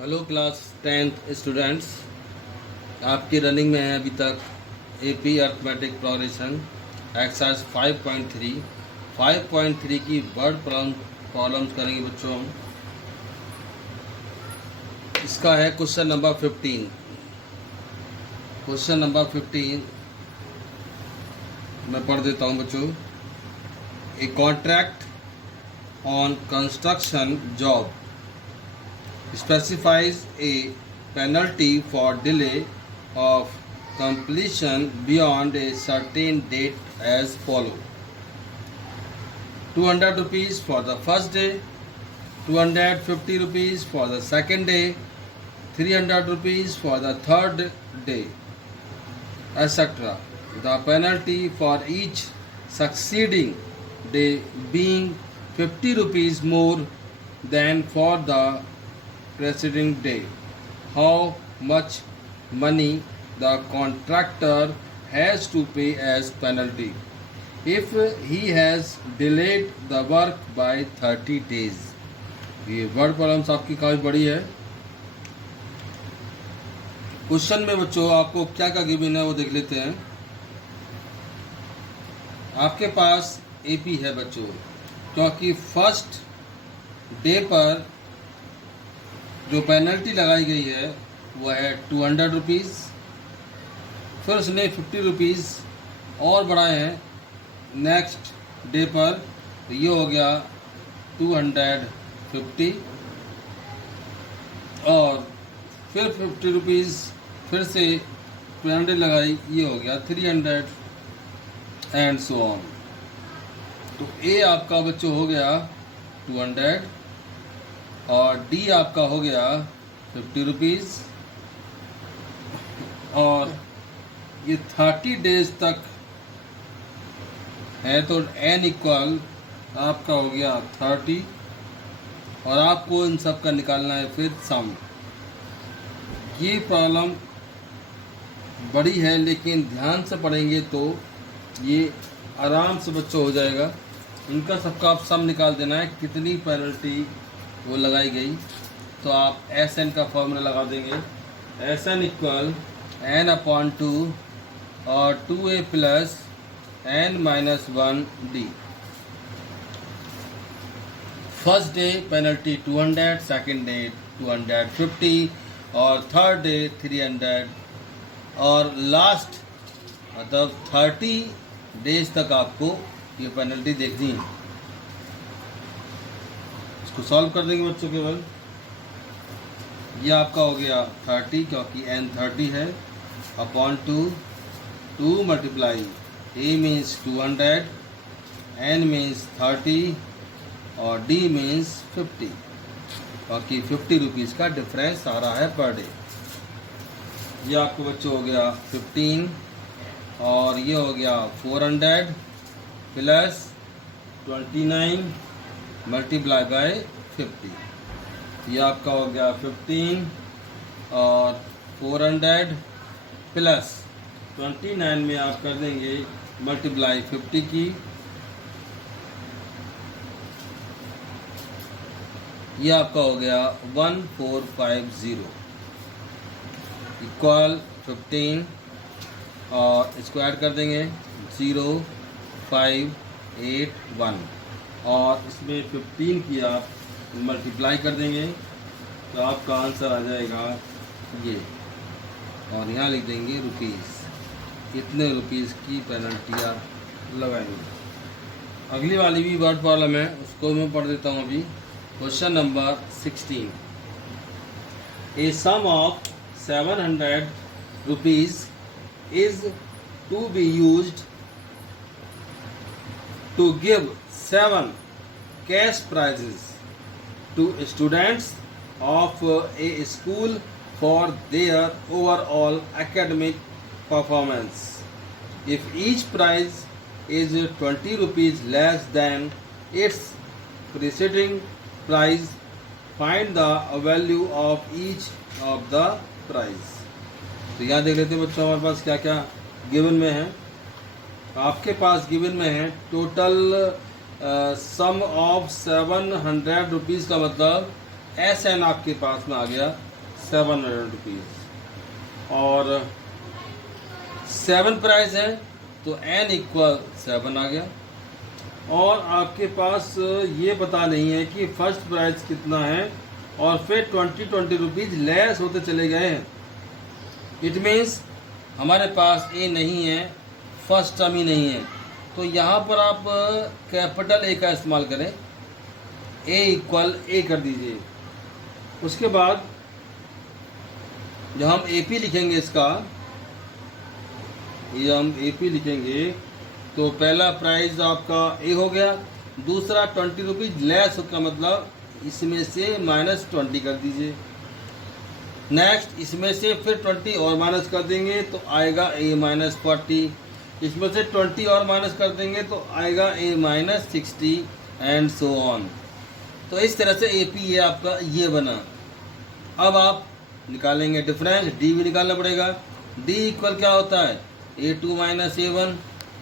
Hello class 10th students, आपकी running में है अभी तक एपी अर्थमेटिक प्रोग्रेशन एक्सरसाइज 5.3 की वर्ड प्रॉब्लम्स करेंगे बच्चों हम। इसका है क्वेश्चन नंबर 15। क्वेश्चन नंबर 15 मैं पढ़ देता हूँ बच्चों। A contract on construction job specifies a penalty for delay of completion beyond a certain date as follow: 200 rupees for the first day, 250 rupees for the second day, 300 rupees for the third day, etc. The penalty for each succeeding day being 50 rupees more than for the preceding day. How much money the contractor has to pay as penalty if he has delayed the work by 30 days? ये word problems आपकी काफ़ी बड़ी है। Question में बच्चों आपको क्या क्या गिवन है वो देख लेते हैं। आपके पास एपी है बच्चों, क्योंकि फर्स्ट डे पर जो पेनल्टी लगाई गई है वो है 200 रुपीज़। फिर उसने 50 रुपीज़ और बढ़ाए हैं नेक्स्ट डे पर, तो ये हो गया 250 और फिर 50 रुपीज़ फिर से पेनल्टी लगाई, ये हो गया 300 एंड सो ऑन। तो ए आपका बच्चों हो गया 200 और डी आपका हो गया 50 रुपीज़ और ये 30 डेज तक है, तो एन इक्वल आपका हो गया 30 और आपको इन सब का निकालना है फिर सम। ये प्रॉब्लम बड़ी है लेकिन ध्यान से पढ़ेंगे तो ये आराम से बच्चों हो जाएगा। इनका सबका आप सम निकाल देना है, कितनी पेनल्टी वो लगाई गई। तो आप एस एन का फॉर्मूला लगा देंगे, S N equal N upon 2 और 2a plus N minus 1 D. First day penalty 200, second day 250 और थर्ड डे 300 और लास्ट मतलब 30 डेज तक आपको ये पेनल्टी देखनी है। इसको सॉल्व कर देंगे बच्चों केवल। ये आपका हो गया 30 क्योंकि n 30 है upon 2 multiply a means 200, n means 30 और d मीन्स 50। बाकी 50 रुपीज़ का डिफरेंस आ रहा है पर डे। ये आपको बच्चों हो गया 15 और ये हो गया 400 प्लस 29 मल्टीप्लाई बाय 50। ये आपका हो गया 15 और 400 प्लस 29 में आप कर देंगे मल्टीप्लाई 50 की। ये आपका हो गया 1450 इक्वल 15 और इसको ऐड कर देंगे 0581 और इसमें 15 की आप मल्टीप्लाई कर देंगे तो आपका आंसर आ जाएगा ये, और यहाँ लिख देंगे रुपीज़। इतने रुपीज़ की पेनल्टियाँ लगाएंगे। अगली वाली भी वर्ड प्रॉब्लम है, उसको मैं पढ़ देता हूँ अभी। Question number 16। A sum of 700 rupees is to be used to give 7 cash prizes to students of a school for their overall academic performance. If each prize is 20 rupees less than its preceding prize, find the value of each of the prize. तो यहाँ देख लेते हैं बच्चों हमारे पास क्या क्या given में है। आपके पास गिवन में है टोटल सम ऑफ 700 रुपीज़ का मतलब एस एन आपके पास में आ गया 700 रुपीज़, और 7 प्राइस है तो n इक्वल 7 आ गया। और आपके पास ये पता नहीं है कि फर्स्ट प्राइस कितना है, और फिर 20 रुपीज़ लेस होते चले गए हैं। इट मीन्स हमारे पास ए नहीं है, फर्स्ट टर्म ही नहीं है, तो यहाँ पर आप कैपिटल ए का इस्तेमाल करें, ए इक्वल ए कर दीजिए। उसके बाद जब हम ए पी लिखेंगे इसका, ये हम ए पी लिखेंगे तो पहला प्राइस आपका ए हो गया, दूसरा 20 रुपीज़ लेस का मतलब इसमें से -20 कर दीजिए। नेक्स्ट इसमें से फिर 20 और माइनस कर देंगे तो आएगा ए -40, इसमें से 20 और माइनस कर देंगे तो आएगा ए -60 एंड सो ऑन। तो इस तरह से ए पी ये आपका ये बना। अब आप निकालेंगे डिफरेंस, डी भी निकालना पड़ेगा। डी इक्वल क्या होता है, A2 - A1,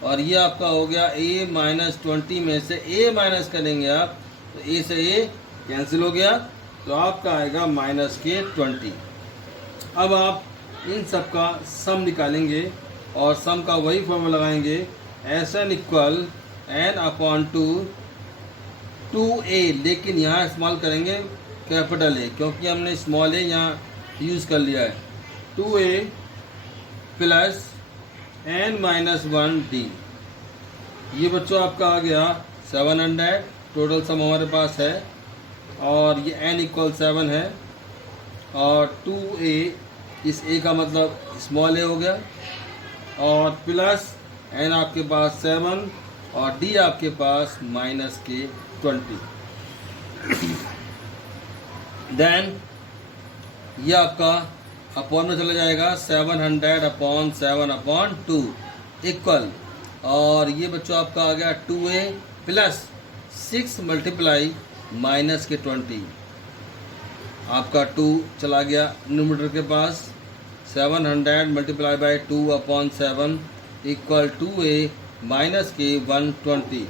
और ये आपका हो गया a -20 में से a माइनस करेंगे आप तो a से a कैंसिल हो गया, तो आपका आएगा -20। अब आप इन सब का सम निकालेंगे और सम का वही फॉर्मूला लगाएंगे, SN इक्वल n/2 2a, लेकिन यहाँ इस्तेमाल करेंगे कैपिटल A क्योंकि हमने स्मॉल a यहाँ यूज़ कर लिया है। 2a प्लस n-1d, ये बच्चों आपका आ गया 700। टोटल सम हमारे पास है और ये n इक्वल 7 है, और 2a इस a का मतलब स्मॉल a हो गया, और प्लस n आपके पास 7 और d आपके पास -20। देन ये आपका अपॉन में चला जाएगा 700/7/2 इक्वल, और ये बच्चों आपका आ गया 2a प्लस 6 मल्टीप्लाई -20। आपका 2 चला गया न्यूमरेटर के पास, 700 मल्टीप्लाई बाई 2/7 इक्वल 2a -120,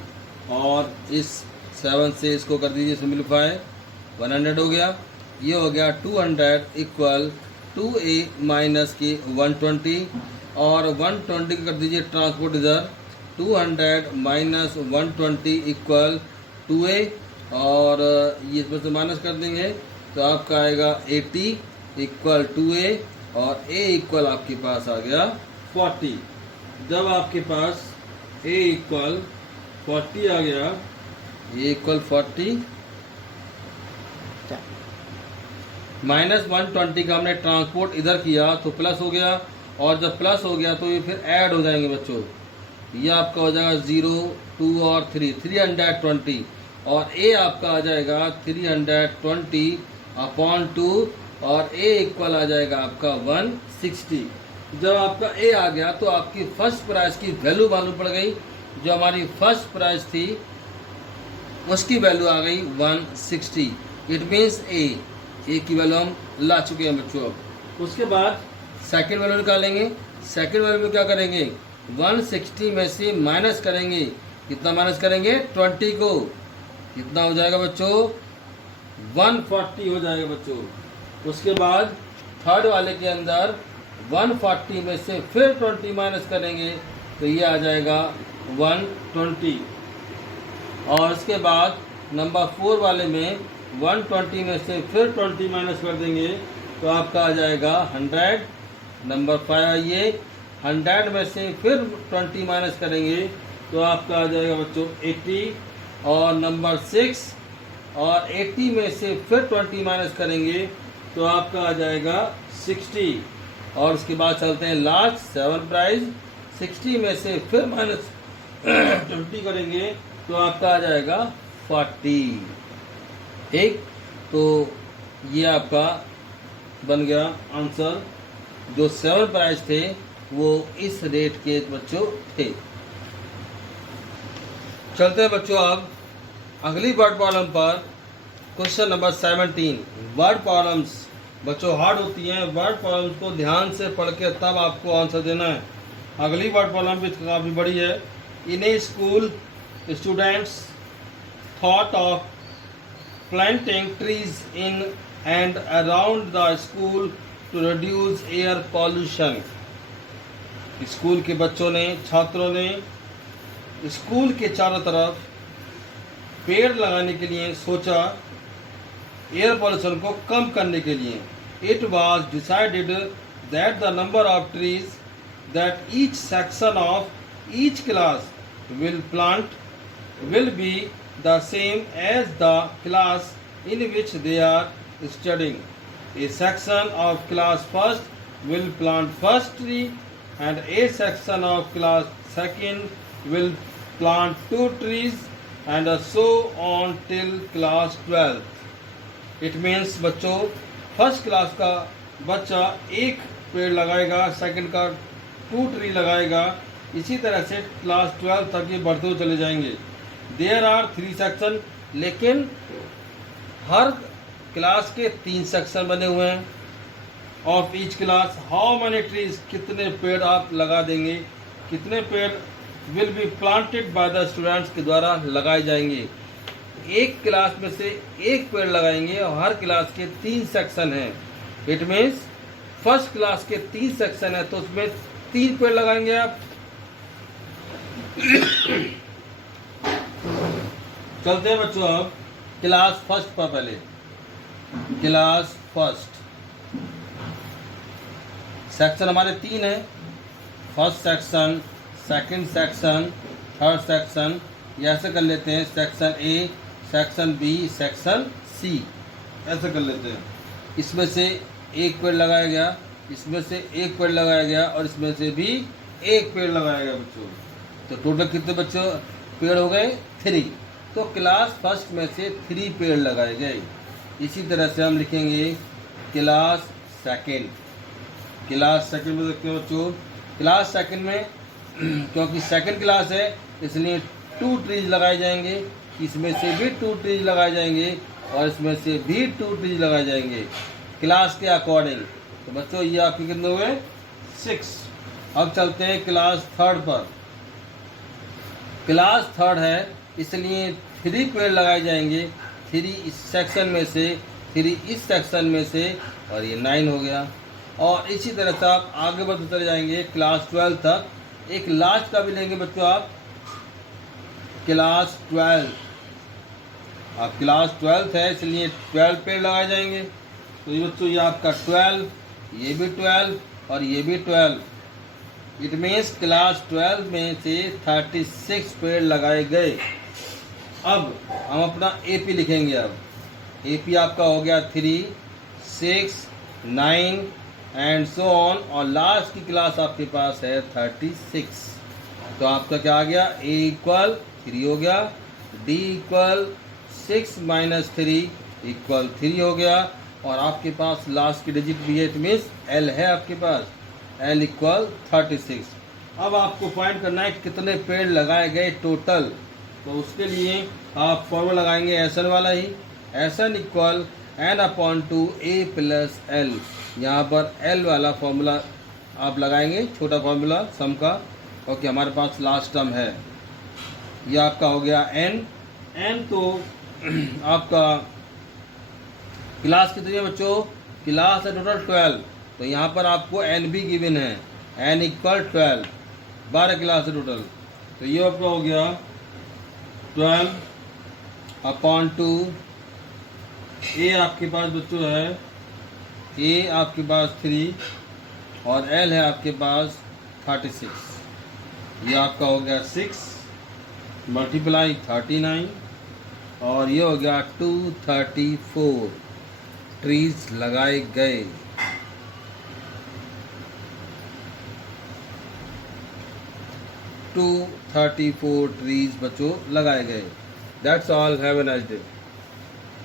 और इस 7 से इसको कर दीजिए सिम्प्लीफाई, 100 हो गया। ये हो गया 200 इक्वल 2a -120, और 120 कर दीजिए ट्रांसपोर्ट इधर, 200 -120 इक्वल 2a, और ये इसमें से माइनस कर देंगे तो आपका आएगा 80 इक्वल 2a, और a इक्वल आपके पास आ गया 40। जब आपके पास a इक्वल 40 आ गया, a इक्वल 40 -120 का हमने ट्रांसपोर्ट इधर किया तो प्लस हो गया, और जब प्लस हो गया तो ये फिर ऐड हो जाएंगे बच्चों। ये आपका हो जाएगा 0, 2 और 3, 320, और a आपका आ जाएगा 320/2, और a इक्वल आ जाएगा आपका 160। जब आपका a आ गया तो आपकी फर्स्ट प्राइस की वैल्यू मालूम पड़ गई, जो हमारी फर्स्ट प्राइस थी उसकी वैल्यू आ गई 160। इट मीन्स a की वैल्यू हम ला चुके हैं बच्चों। अब उसके बाद सेकंड वैल्यू निकालेंगे। सेकंड वैल्यू में क्या करेंगे, 160 में से माइनस करेंगे, कितना माइनस करेंगे 20 को, कितना हो जाएगा बच्चों 140 हो जाएगा बच्चों। उसके बाद थर्ड वाले के अंदर 140 में से फिर 20 माइनस करेंगे तो ये आ जाएगा 120, और उसके बाद नंबर 4 वाले में 120 में से फिर 20 माइनस कर देंगे तो आपका आ जाएगा 100। नंबर 5 आइए, 100 में से फिर 20 माइनस करेंगे तो आपका आ जाएगा बच्चों 80, और नंबर 6 और 80 में से फिर 20 माइनस करेंगे तो आपका आ जाएगा 60, और उसके बाद चलते हैं लास्ट 7 प्राइस, 60 में से फिर माइनस 20 करेंगे तो आपका आ जाएगा 40। ठीक, तो ये आपका बन गया आंसर। जो 7 प्राइस थे वो इस रेट के बच्चों थे। चलते हैं बच्चों अब अगली वर्ड प्रॉब्लम पर। Question number 17। वर्ड प्रॉब्लम्स बच्चों हार्ड होती हैं, वर्ड प्रॉब्लम्स को ध्यान से पढ़ के तब आपको आंसर देना है। अगली वर्ड प्रॉब्लम भी काफ़ी बड़ी है। In a school students thought of planting trees in and around the school to reduce air pollution. School के बच्चों ने, छात्रों ने स्कूल के चारों तरफ पेड़ लगाने के लिए सोचा, एयर पॉल्यूशन को कम करने के लिए. It was decided that the number of trees that each section of each class will plant will be the same as the class in which they are studying. A section of class first will plant first tree and a section of class second will plant 2 trees and so on till class 12. It means बच्चों, first class का बच्चा एक पेड़ लगाएगा, second का 2 tree लगाएगा. इसी तरह से क्लास 12 तक ये बढ़ते हुए चले जाएंगे. देयर आर 3 सेक्शन, लेकिन हर क्लास के 3 सेक्शन बने हुए हैं. Of each class how many trees, कितने पेड़ आप लगा देंगे, कितने पेड़ will be planted by the students के द्वारा लगाए जाएंगे. एक क्लास में से एक पेड़ लगाएंगे और हर क्लास के 3 सेक्शन हैं. इट मीन्स फर्स्ट क्लास के 3 सेक्शन है तो उसमें 3 पेड़ लगाएंगे आप. चलते हैं बच्चों अब क्लास फर्स्ट पर. पहले क्लास फर्स्ट सेक्शन हमारे 3 है. First section, second section, third section. ऐसे कर लेते हैं, section A, section B, section C, ऐसे कर लेते हैं. इसमें से एक पेड़ लगाया गया, इसमें से एक पेड़ लगाया गया और इसमें से भी एक पेड़ लगाया गया बच्चों. तो टोटल कितने बच्चों पेड़ हो गए? 3. तो क्लास फर्स्ट में से 3 पेड़ लगाए गए. इसी तरह से हम लिखेंगे क्लास सेकंड. क्लास सेकंड में देखते हैं बच्चों, क्लास सेकंड में क्योंकि सेकंड क्लास है इसलिए 2 ट्रीज लगाए जाएंगे. इसमें से भी 2 ट्रीज लगाए जाएंगे और इसमें से भी 2 ट्रीज लगाए जाएंगे क्लास के अकॉर्डिंग. तो बच्चों ये आपके कितने हुए? 6. अब चलते हैं क्लास थर्ड पर. क्लास थर्ड है इसलिए 3 पेड़ लगाए जाएंगे. 3 इस सेक्शन में से, 3 इस सेक्शन में से, और ये 9 हो गया. और इसी तरह से आप आगे बढ़ते चले जाएंगे क्लास 12 तक. एक लास्ट का भी लेंगे बच्चों आप, क्लास 12. अब क्लास 12 है इसलिए 12 पेड़ लगाए जाएंगे. तो ये बच्चों ये आपका 12, ये भी 12 और ये भी 12. इट मीन्स क्लास 12 में से 36 पेड़ लगाए गए. अब हम अपना एपी लिखेंगे. अब एपी आपका हो गया 3, 6, 9 एंड सो ऑन, और लास्ट की क्लास आपके पास है 36. तो आपका क्या आ गया? ए इक्वल 3 हो गया, डी इक्वल 6 - 3 इक्वल 3 हो गया, और आपके पास लास्ट की डिजिट भी है. इट मीन्स एल है आपके पास, एल इक्वल 36. अब आपको फाइंड करना है कितने पेड़ लगाए गए टोटल. तो उसके लिए आप फॉर्मूला लगाएंगे एस एन वाला ही. S N equal n/2 a + l. यहाँ पर l वाला फॉर्मूला आप लगाएंगे, छोटा फॉर्मूला सम का, क्योंकि हमारे पास लास्ट टर्म है. यह आपका हो गया n. तो आपका क्लास कितनी है बच्चों? क्लास है टोटल 12. तो यहाँ पर आपको n भी गिवन है, n इक्वल 12. 12 क्लास है टोटल. तो ये आपका हो गया 12/2. a आपके पास बच्चों है, a आपके पास 3 और l है आपके पास 36. ये आपका हो गया 6 × 39 और ये हो गया 234 ट्रीज लगाए गए. 234 ट्रीज बच्चों लगाए गए. That's all. Have a nice day.